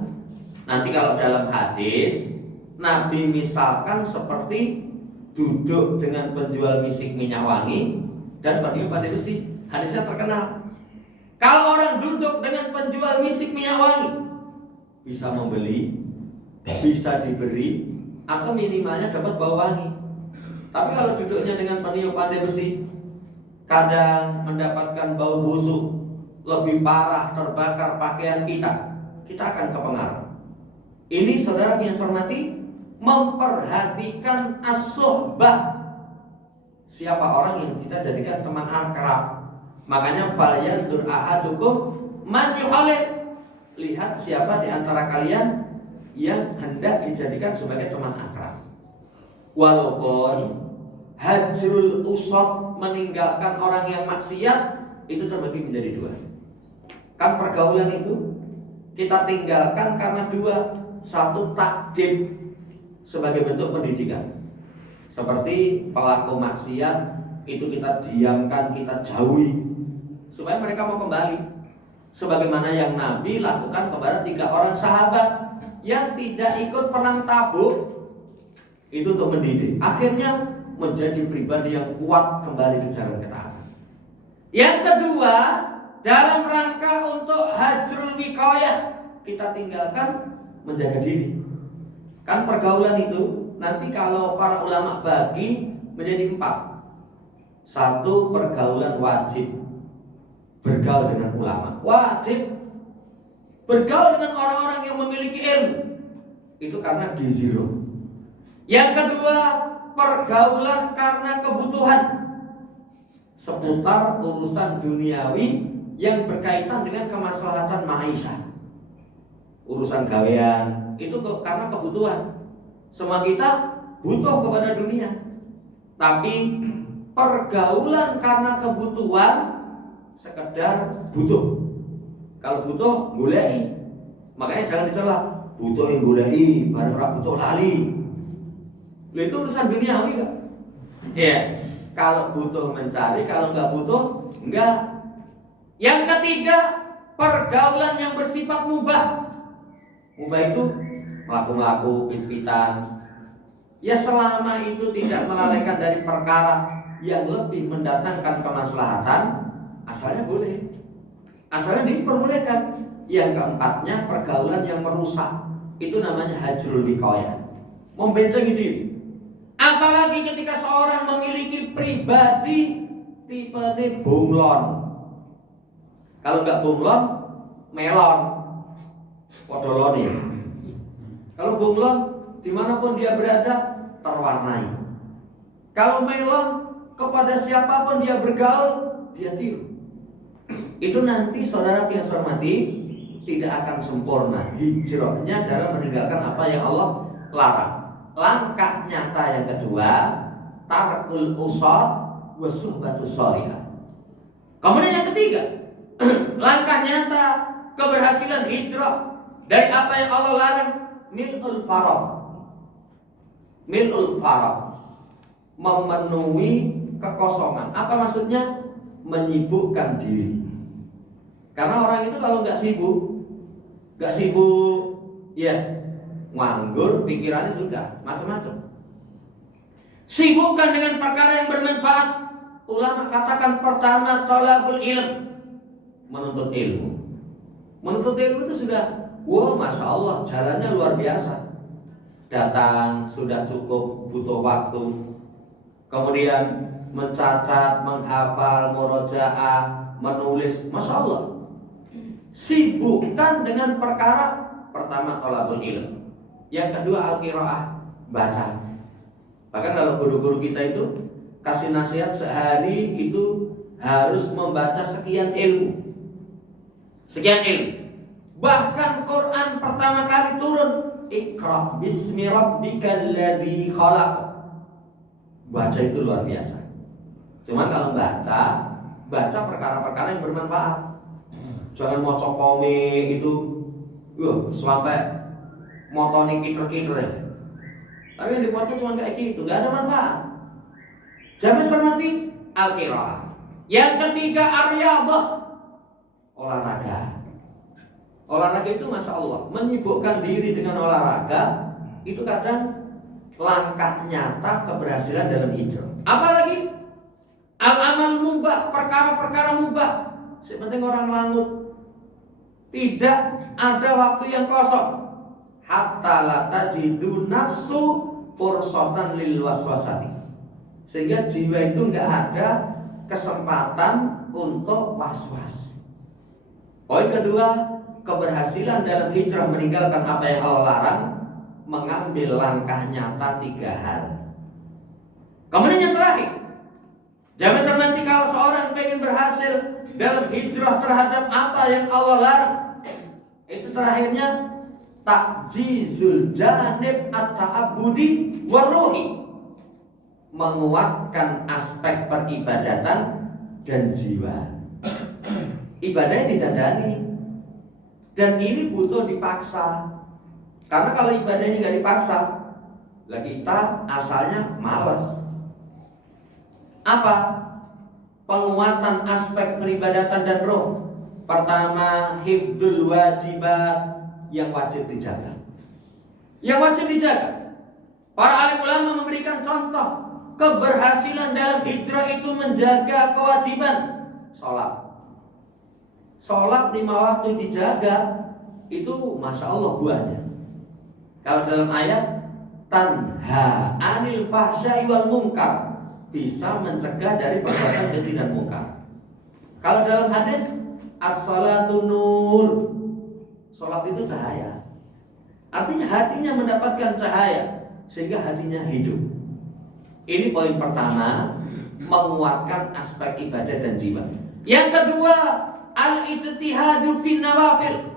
Nanti kalau dalam hadis, Nabi misalkan seperti duduk dengan penjual misik minyak wangi dan peniup pandai besi. Hadisnya terkenal. Kalau orang duduk dengan penjual misik minyak wangi, bisa membeli, bisa diberi, atau minimalnya dapat bau wangi. Tapi kalau duduknya dengan peniup pandai besi, kadang mendapatkan bau busuk, lebih parah terbakar pakaian kita akan kepengaruh. Ini saudara yang saya hormati, memperhatikan as-suhbah, siapa orang yang kita jadikan teman akrab. Makanya falyanzur ahadukum man yuhalil, lihat siapa di antara kalian yang hendak dijadikan sebagai teman akrab. Walaupun hajrul usad, meninggalkan orang yang maksiat, itu terbagi menjadi 2. Kan pergaulan itu kita tinggalkan karena 2. 1, takdib sebagai bentuk pendidikan. Seperti pelaku maksiat itu kita diamkan, kita jauhi supaya mereka mau kembali. Sebagaimana yang Nabi lakukan kepada 3 orang sahabat yang tidak ikut perang Tabuk, itu untuk mendidik. Akhirnya menjadi pribadi yang kuat kembali ke jalan ketaatan. Yang kedua, dalam rangka untuk hajrul wiqayah, kita tinggalkan menjaga diri. Kan pergaulan itu nanti kalau para ulama bagi menjadi 4. 1, pergaulan wajib, bergaul dengan ulama, wajib bergaul dengan orang-orang yang memiliki ilmu, itu karena giziro. Yang kedua, pergaulan karena kebutuhan. seputar urusan duniawi yang berkaitan dengan kemaslahatan maisha. Urusan gawean itu karena kebutuhan. Semua kita butuh kepada dunia. Tapi pergaulan karena kebutuhan sekedar butuh. Kalau butuh goleki. Makanya jangan dicela. Butuh yang goleki, bareng ora butuh lali. Itu urusan duniawi kan? Ya. Kalau butuh mencari, kalau nggak butuh enggak. Yang ketiga, pergaulan yang bersifat mubah. Mubah itu melaku-melaku, pit-pitan. Ya selama itu tidak melalaikan dari perkara yang lebih mendatangkan kemaslahatan, asalnya boleh. Asalnya diperbolehkan. Yang keempatnya, pergaulan yang merusak. Itu namanya hajrul wiqayah. Membentengi diri. Apalagi ketika seorang memiliki pribadi tipe bunglon. Kalau nggak bunglon, melon, podoloni. Kalau bunglon, dimanapun dia berada terwarnai. Kalau melon, kepada siapapun dia bergaul, dia tiru. Itu nanti saudara yang saya hormati tidak akan sempurna hijrahnya dalam meninggalkan apa yang Allah larang. Langkah nyata yang kedua, tarkul usad wa suhbatus shalihah. Kemudian yang ketiga, langkah nyata keberhasilan hijrah dari apa yang Allah larang, mil'ul faragh. Mil'ul faragh, memenuhi kekosongan. Apa maksudnya? Menyibukkan diri. Karena orang itu kalau nggak sibuk, ya nganggur, pikirannya sudah macam-macam. Sibukkan dengan perkara yang bermanfaat. Ulama katakan pertama, thalabul ilm, menuntut ilmu. Menuntut ilmu itu sudah, wah masya Allah, jalannya luar biasa. Datang sudah cukup, butuh waktu. Kemudian mencatat, menghafal, murojaah, menulis, masya Allah. Sibukkan dengan perkara pertama, thalabul ilm. Yang kedua, al-qiraah, baca. Bahkan kalau guru-guru kita itu kasih nasihat sehari itu harus membaca sekian ilmu. Sekian ilmu. Bahkan Quran pertama kali turun, Iqra bismi rabbikal ladzi khalaq. Baca itu luar biasa. Cuman kalau baca perkara-perkara yang bermanfaat. Jangan mau komik itu sampai motoni kiter-kiter ya. Tapi yang dibaca cuma kayak gitu, nggak ada manfaat. Jangan hormati al-qiraah. Yang ketiga, ar-riyadhah, olahraga. Olahraga itu masya Allah, menyibukkan diri dengan olahraga itu kadang langkah nyata keberhasilan dalam hijrah. Apalagi al-amal mubah, perkara-perkara mubah. Sepenting orang langut, tidak ada waktu yang kosong. Hatta la tajidu nafsu fursatan lil waswasati. Sehingga jiwa itu enggak ada kesempatan untuk was-was. Poin kedua, keberhasilan dalam hijrah meninggalkan apa yang Allah larang, mengambil langkah nyata 3 hal. Kemudian yang terakhir, jangan nanti kalau seorang pengen berhasil dalam hijrah terhadap apa yang Allah larang, itu terakhirnya takjizul janib at-ta'abbudi waruhi, menguatkan aspek peribadatan dan jiwa. Ibadahnya didandani, dan ini butuh dipaksa. Karena kalau ibadah ini nggak dipaksa, lah kita asalnya malas. Apa? Penguatan aspek peribadatan dan roh. Pertama, hifdzul wajibat, yang wajib dijaga. Yang wajib dijaga. Para alim ulama memberikan contoh keberhasilan dalam hijrah itu menjaga kewajiban sholat. Sholat 5 waktu dijaga, itu masya Allah buahnya. Kalau dalam ayat tanha anil fahsya'i wal munkar, bisa mencegah dari perbuatan keji dan munkar. Kalau dalam hadis as-salatu nur, sholat itu cahaya. Artinya hatinya mendapatkan cahaya sehingga hatinya hidup. Ini poin pertama, menguatkan aspek ibadah dan jiwa. Yang kedua, al-ijtihadu fin nawafil,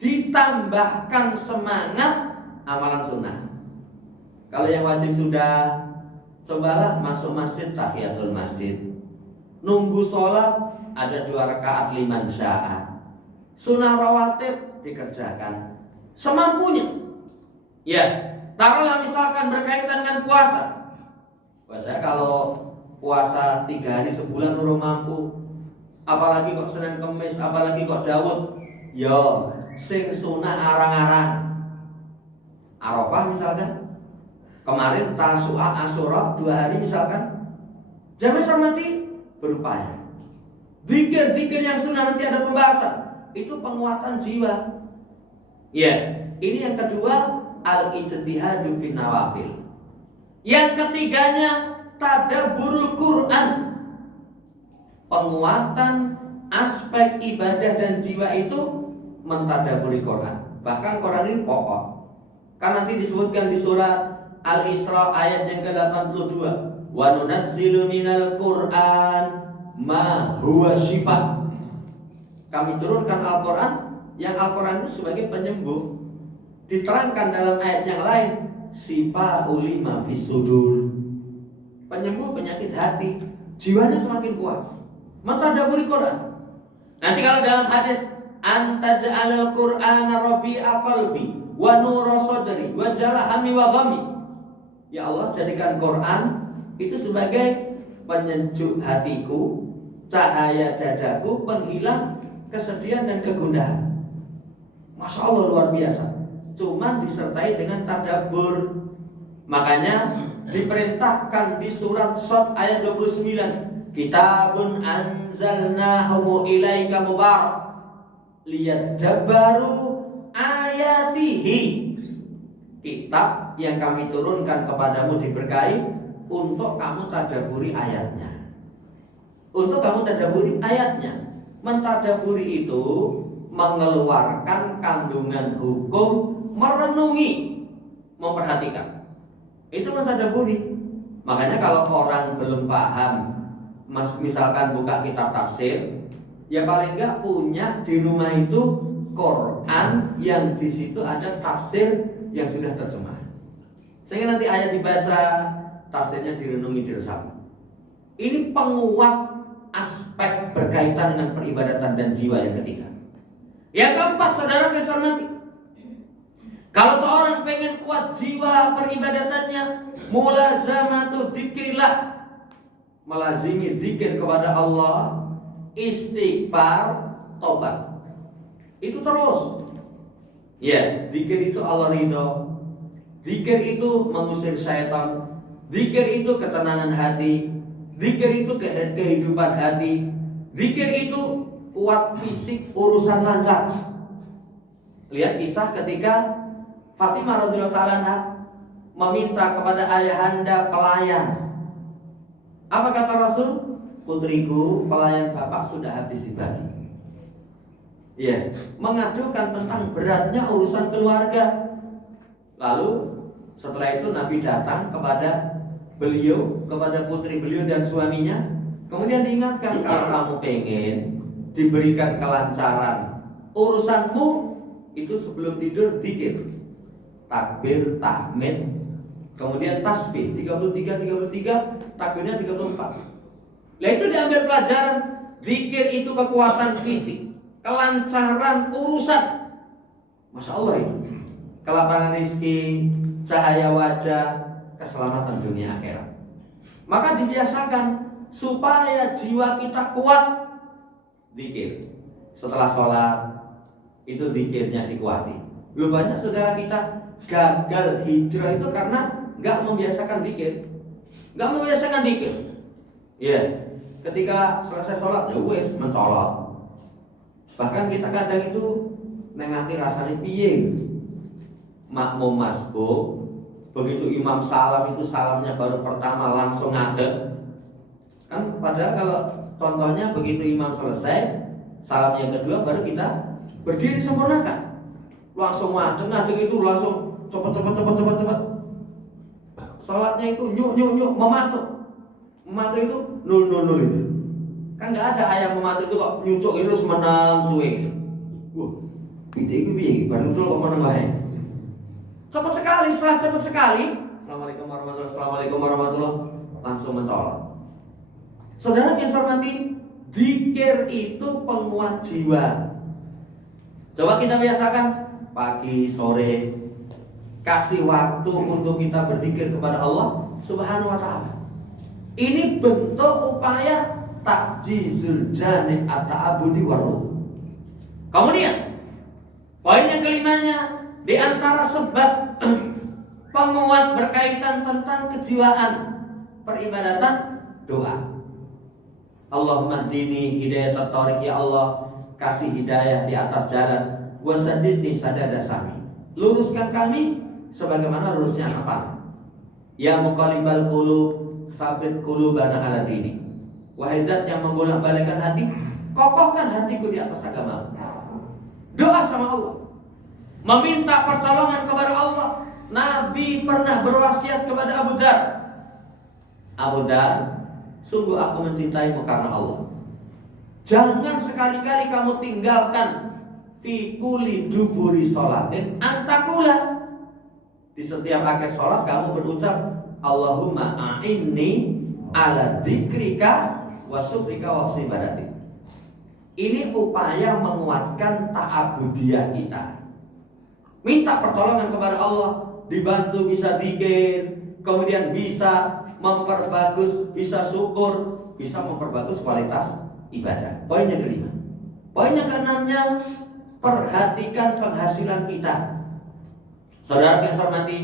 ditambahkan semangat amalan sunnah. Kalau yang wajib sudah, cobalah masuk masjid tahiyatul masjid. Nunggu sholat ada 2 rakaat liman sya'a. Sunnah rawatib dikerjakan semampunya. Ya, taruhlah misalkan berkaitan dengan puasa. Puasa kalau puasa 3 hari sebulan belum mampu, apalagi kok Senin Kemis, apalagi kok Daud. Yo, sing sunnah arang-arang. Arafah misalkan, kemarin Tasu'a Asyura 2 hari misalkan. Jamaah sarmati berupaya. Zikir-zikir yang sunnah nanti ada pembahasan. Itu penguatan jiwa. Ya, ini yang kedua, al-ijtihadu fin nawafil. Yang ketiganya, tadabburul Quran. Penguatan aspek ibadah dan jiwa itu mentadaburi Quran. Bahkan Quran ini pokok. Kan nanti disebutkan di surat Al-Isra ayat yang ke-82. Wa nunazzilu minal Qur'an ma huwa syifa. Kami turunkan Al-Quran, yang Al-Quran itu sebagai penyembuh. Diterangkan dalam ayat yang lain, syifaa'u lima fis sudur, penyembuh penyakit hati, jiwanya semakin kuat. Mentadaburi Quran. Nanti kalau dalam hadis, anta ja'alal Qur'ana rabi'a qalbi wa nura sadri wa jalahami wa ghammi. Ya Allah, jadikan Quran itu sebagai penyejuk hatiku, cahaya dadaku, penghilang kesedihan dan kegundahan. Masya Allah, luar biasa. Cuman disertai dengan tadabbur. Makanya diperintahkan di surat Shad ayat 29, kitabun anzalnahu ilaika mubarak liyadabbaru ayatihi. Kitab yang kami turunkan kepadamu diberkahi untuk kamu tadaburi ayatnya. Untuk kamu tadaburi ayatnya. Mentadaburi itu mengeluarkan kandungan hukum, merenungi, memperhatikan. Itu mentadaburi. Makanya kalau orang belum paham, misalkan buka kitab tafsir, ya paling enggak punya di rumah itu Quran yang di situ ada tafsir yang sudah terjemah. Sehingga nanti ayat dibaca, tafsirnya direnungi, diresapi. Ini penguat aspek berkaitan dengan peribadatan dan jiwa yang ketiga. Yang keempat, saudara besar nanti, kalau seorang pengen kuat jiwa peribadatannya, mulazamatu dzikrillah, melazimi zikir kepada Allah, istighfar, tobat. Itu terus. Ya, zikir itu Allah ridho. Zikir itu mengusir syaitan. Zikir itu ketenangan hati. Zikir itu kehidupan hati. Zikir itu kuat fisik, urusan lancar. Lihat kisah ketika Fatimah radhiyallahu ta'ala meminta kepada ayahanda pelayan. Apa kata Rasul? Putriku, pelayan bapak sudah habis dibagi. Ya, mengadukan tentang beratnya urusan keluarga. Lalu setelah itu Nabi datang kepada beliau, kepada putri beliau dan suaminya. Kemudian diingatkan, kalau kamu pengen diberikan kelancaran urusanmu, itu sebelum tidur zikir, takbir, tahmid, kemudian tasbih 33, takbirnya 34. Nah itu diambil pelajaran. Zikir itu kekuatan fisik, kelancaran urusan. Masya Allah itu. Kelapangan rezeki, cahaya wajah, keselamatan dunia akhirat. Maka dibiasakan supaya jiwa kita kuat, zikir. Setelah sholat itu zikirnya dikuati. Belum banyak saudara kita gagal hijrah itu karena nggak membiasakan zikir, nggak membiasakan zikir. Ya, ketika selesai sholat ya wes mencolot. Bahkan kita kadang itu nengati rasanya piye. Makmum masbuk, begitu imam salam itu salamnya baru pertama langsung ngadeg. Kan padahal kalau contohnya begitu imam selesai salam yang kedua baru kita berdiri sempurnakan. Langsung ngadeg itu langsung cepat. Salatnya itu nyuk mematuk. Mematu itu 000 itu. Kan nggak ada ayam mematu itu kok nyucuk terus menang suwe. Wah, itu piye? Baru kok menang wae. Cepat sekali, setelah cepat sekali. Assalamualaikum warahmatullahi langsung mencolot. Saudara yang saya hormati, dzikir itu penguat jiwa. Coba kita biasakan pagi, sore, kasih waktu untuk kita berzikir kepada Allah Subhanahu wa taala. Ini bentuk upaya takjizul janib at-ta'abudi waruh. Kemudian poin yang kelimanya, di antara sebab penguat berkaitan tentang kejiwaan peribadatan, doa. Allahumma hdini hidayat thoriq, ya Allah kasih hidayah di atas jalan, wasadidni sadada sami, luruskan kami sebagaimana lurusnya apa. Ya muqallibal qulub sabit qulubana ala dini. Wahai zat yang membolak-balikkan hati, kokohkan hatiku di atas agama. Doa sama Allah, meminta pertolongan kepada Allah. Nabi pernah berwasiat kepada Abu Dar, Abu Dar, sungguh aku mencintaimu karena Allah. Jangan sekali-kali kamu tinggalkan fi kulli duburi sholatin antakula. Di setiap akhir sholat kamu berucap Allahumma a'inni ala dzikrika wa syukrika wa husni ibadatik. Ini upaya menguatkan ta'abudiyah kita. Minta pertolongan kepada Allah, dibantu bisa dzikir, kemudian bisa memperbagus, bisa syukur, bisa memperbagus kualitas ibadah. Poin yang kelima. Poin yang keenamnya, perhatikan penghasilan kita. Saudara yang saya hormati,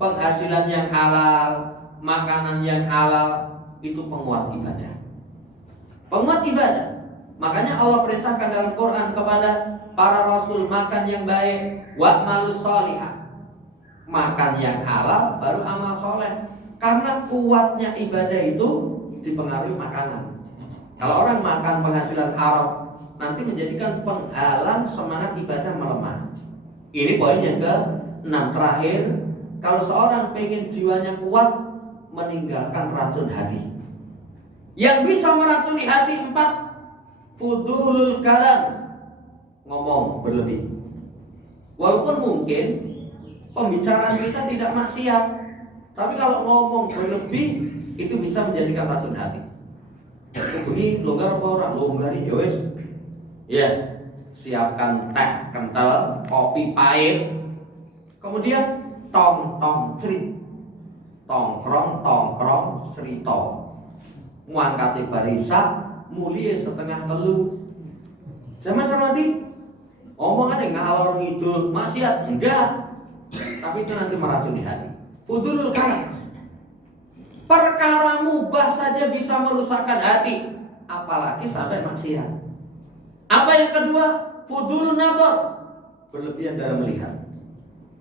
penghasilan yang halal, makanan yang halal itu penguat ibadah. Penguat ibadah. Makanya Allah perintahkan dalam Quran kepada para rasul makan yang baik, wa'malus sholihah. Makan yang halal baru amal soleh. Karena kuatnya ibadah itu dipengaruhi makanan. Kalau orang makan penghasilan haram, nanti menjadikan penghalang semangat ibadah melemah. Ini poin yang ke-6 terakhir. Kalau seorang pengen jiwanya kuat, meninggalkan racun hati. Yang bisa meracuni hati 4, fudulul kalam, ngomong berlebih. Walaupun mungkin pembicaraan kita tidak maksiat, tapi kalau ngomong berlebih itu bisa menjadikan racun hati. Begini longgar apa orang? Longgar ya wes. Ya, siapkan teh kental, kopi pahit. Kemudian tong cerit. Tongkrong cerita. Ngangkati barisa mulia setengah telu. Jamaah sarmati, omongan ngalor ngidul, maksiat enggak. Tapi itu nanti meracuni hati. Fudulul kalam. Perkara mubah saja bisa merusakkan hati, apalagi sampai maksiat. Apa yang kedua? Fudulun nadhar, berlebihan dalam melihat.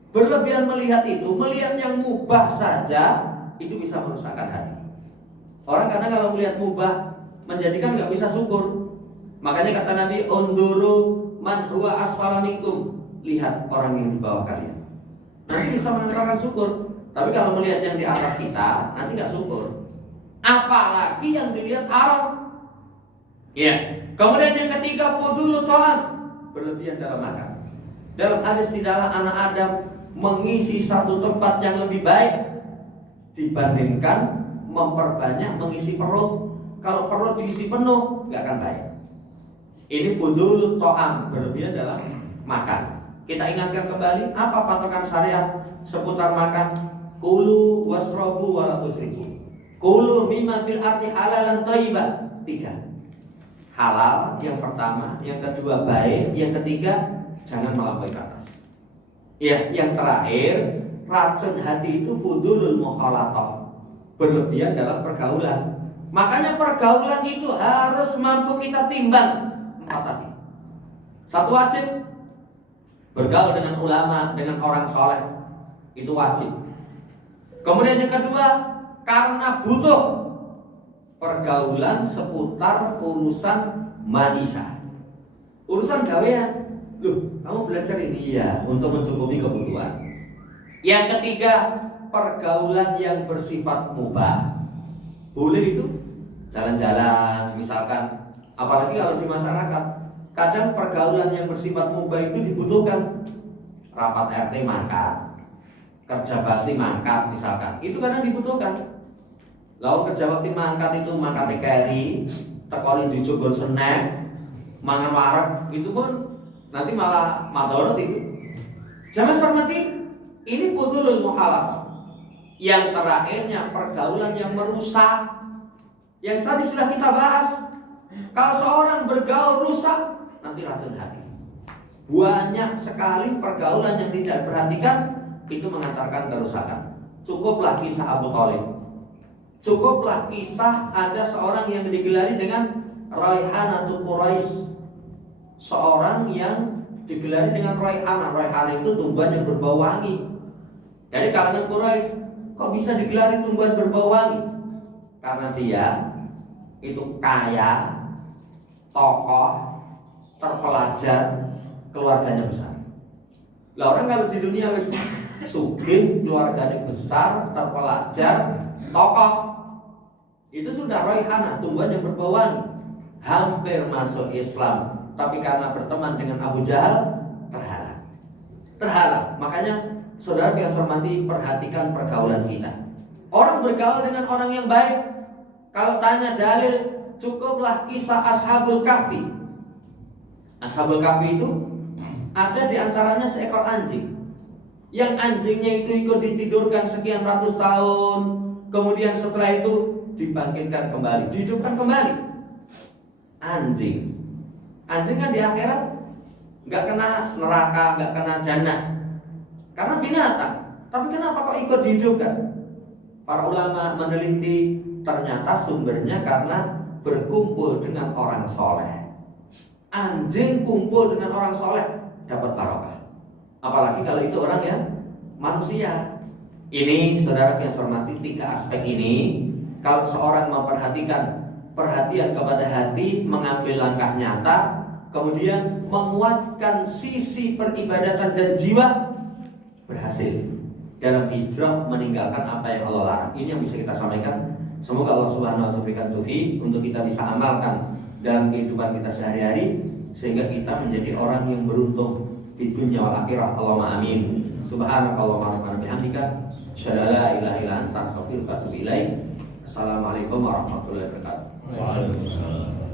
Berlebihan melihat itu, melihat yang mubah saja itu bisa merusakkan hati. Orang kadang kalau melihat mubah menjadikan nggak bisa syukur. Makanya kata Nabi, unduru man huwa asfala minkum, lihat orang yang di bawah kalian. Nanti bisa mengantarkan syukur. Tapi kalau melihat yang di atas kita, nanti nggak syukur. Apalagi yang dilihat haram. Ya. Kemudian yang ketiga, fudulu ta'am, berlebihan dalam makan. Dalam hadis, tidaklah anak Adam mengisi satu tempat yang lebih baik dibandingkan memperbanyak mengisi perut. Kalau perut diisi penuh, nggak akan baik. Ini fudulu ta'am, berlebihan dalam makan. Kita ingatkan kembali, apa patokan syariat seputar makan? Kulu wasrobu wala tusrifu. Kulu mimma fil arti halalan thayyiban. 3. Halal yang pertama, yang kedua baik, yang ketiga jangan melampaui batas. Ya, yang terakhir, racun hati itu fudulul mukhalatah, berlebihan dalam pergaulan. Makanya pergaulan itu harus mampu kita timbang 4 tadi. 1 wajib, bergaul dengan ulama, dengan orang soleh, itu wajib. Kemudian yang kedua, karena butuh, pergaulan seputar urusan maisha, urusan gawean. Loh, kamu belajar ini ya untuk mencukupi kebutuhan. Yang ketiga, pergaulan yang bersifat mubah. Boleh itu jalan-jalan misalkan. Apalagi kalau di masyarakat, kadang pergaulan yang bersifat mubah itu dibutuhkan. Rapat RT mangkat, kerja bakti mangkat misalkan, itu kadang dibutuhkan. Lalu kerja bakti mangkat itu mangkat keri, tekoni dicoba snack, mangan wareg, itu pun nanti malah madorot itu. Jangan hormati, ini putulul muhalafah. Yang terakhirnya pergaulan yang merusak, yang tadi sudah kita bahas. Kalau seorang bergaul rusak, nanti racun hati. Banyak sekali pergaulan yang tidak diperhatikan, itu mengantarkan kerusakan. Cukuplah kisah Abu Thalib. Cukuplah kisah ada seorang yang digelari dengan Raihanatu Quraisy. Seorang yang digelari dengan Raihanah. Raihanah itu tumbuhan yang berbau wangi. Dari kalangan Quraisy, kok bisa digelari tumbuhan berbau wangi? Karena dia itu kaya, tokoh, terpelajar, keluarganya besar. Lah orang kalau di dunia wis sugih, keluarganya besar, terpelajar, tokoh, itu sudah Raihanah, tumbuhan yang berbau wangi. Hampir masuk Islam, tapi karena berteman dengan Abu Jahal, terhalang. Makanya saudara yang hormati, perhatikan pergaulan kita. Orang bergaul dengan orang yang baik. Kalau tanya dalil, cukuplah kisah Ashabul Kahfi. Ashabul Kahfi itu ada di antaranya seekor anjing. Yang anjingnya itu ikut ditidurkan sekian ratus tahun, kemudian setelah itu dibangkitkan kembali, dihidupkan kembali. Anjing kan di akhirat nggak kena neraka, nggak kena jannah, karena binatang. Tapi kenapa kok ikut dihidupkan? Para ulama meneliti, ternyata sumbernya karena berkumpul dengan orang soleh. Anjing kumpul dengan orang soleh dapat barokah. Apalagi kalau itu orang yang manusia. Ini saudara yang saya hormati, 3 aspek ini kalau seorang memperhatikan, perhatian kepada hati, mengambil langkah nyata, kemudian menguatkan sisi peribadatan dan jiwa, berhasil dalam hijrah meninggalkan apa yang Allah larang. Ini yang bisa kita sampaikan. Semoga Allah Subhanahu wa taala berikan taufik untuk kita bisa amalkan dalam kehidupan kita sehari-hari, sehingga kita menjadi orang yang beruntung di dunia wal akhirah. Allahumma amin. Subhanakallahumma wa bihamdika, asyhadu an la ilaha illa anta, astaghfiruka wa atubu ilaik. Assalamualaikum warahmatullahi wabarakatuh. Waalaikumsalam.